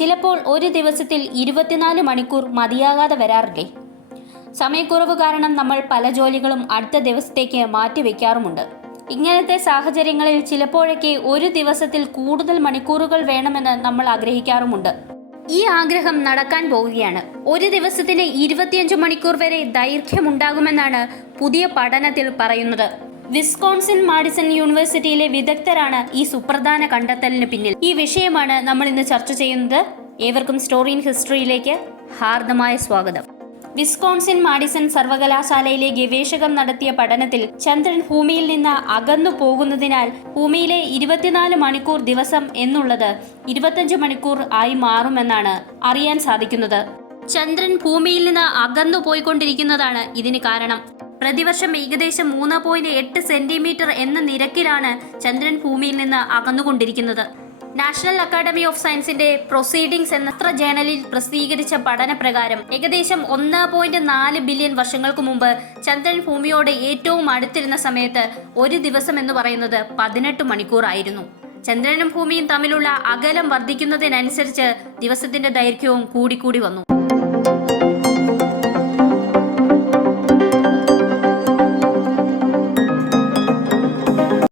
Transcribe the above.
ചിലപ്പോൾ ഒരു ദിവസത്തിൽ ഇരുപത്തിനാല് മണിക്കൂർ മതിയാകാതെ വരാറില്ലേ? സമയക്കുറവ് കാരണം നമ്മൾ പല ജോലികളും അടുത്ത ദിവസത്തേക്ക് മാറ്റിവെക്കാറുമുണ്ട് ഇങ്ങനത്തെ സാഹചര്യങ്ങളിൽ ചിലപ്പോഴൊക്കെ ഒരു ദിവസത്തിൽ കൂടുതൽ മണിക്കൂറുകൾ വേണമെന്ന് നമ്മൾ ആഗ്രഹിക്കാറുമുണ്ട്. ഈ ആഗ്രഹം നടക്കാൻ പോവുകയാണ്. ഒരു ദിവസത്തിന് ഇരുപത്തിയഞ്ച് മണിക്കൂർ വരെ ദൈർഘ്യമുണ്ടാകുമെന്നാണ് പുതിയ പഠനത്തിൽ പറയുന്നത്. വിസ്കോൺസിൻ മാഡിസൺ യൂണിവേഴ്സിറ്റിയിലെ വിദഗ്ധരാണ് ഈ സുപ്രധാന കണ്ടെത്തലിന് പിന്നിൽ. ഈ വിഷയമാണ് നമ്മൾ ഇന്ന് ചർച്ച ചെയ്യുന്നത്. ഏവർക്കും സ്റ്റോറി ഇൻ ഹിസ്റ്ററിയിലേക്ക് ഹാർദമായ സ്വാഗതം. വിസ്കോൺസിൻ മാഡിസൺ സർവകലാശാലയിലെ ഗവേഷകം നടത്തിയ പഠനത്തിൽ ചന്ദ്രൻ ഭൂമിയിൽ നിന്ന് അകന്നു പോകുന്നതിനാൽ ഭൂമിയിലെ ഇരുപത്തിനാല് മണിക്കൂർ ദിവസം എന്നുള്ളത് ഇരുപത്തഞ്ച് മണിക്കൂർ ആയി മാറുമെന്നാണ് അറിയാൻ സാധിക്കുന്നത്. ചന്ദ്രൻ ഭൂമിയിൽ നിന്ന് അകന്നു പോയിക്കൊണ്ടിരിക്കുന്നതാണ് ഇതിന് കാരണം. പ്രതിവർഷം ഏകദേശം മൂന്ന് പോയിന്റ് എട്ട് സെന്റിമീറ്റർ എന്ന നിരക്കിലാണ് ചന്ദ്രൻ ഭൂമിയിൽ നിന്ന് അകന്നുകൊണ്ടിരിക്കുന്നത്. നാഷണൽ അക്കാദമി ഓഫ് സയൻസിന്റെ പ്രൊസീഡിംഗ്സ് എന്ന പത്ര ജേണലിൽ പ്രസിദ്ധീകരിച്ച പഠനപ്രകാരം ഏകദേശം ഒന്ന് പോയിന്റ് നാല് ബില്യൺ വർഷങ്ങൾക്ക് മുമ്പ് ചന്ദ്രൻ ഭൂമിയോട് ഏറ്റവും അടുത്തിരുന്ന സമയത്ത് ഒരു ദിവസം എന്ന് പറയുന്നത് പതിനെട്ട് മണിക്കൂറായിരുന്നു. ചന്ദ്രനും ഭൂമിയും തമ്മിലുള്ള അകലം വർദ്ധിക്കുന്നതിനനുസരിച്ച് ദിവസത്തിന്റെ ദൈർഘ്യവും കൂടിക്കൂടി വന്നു.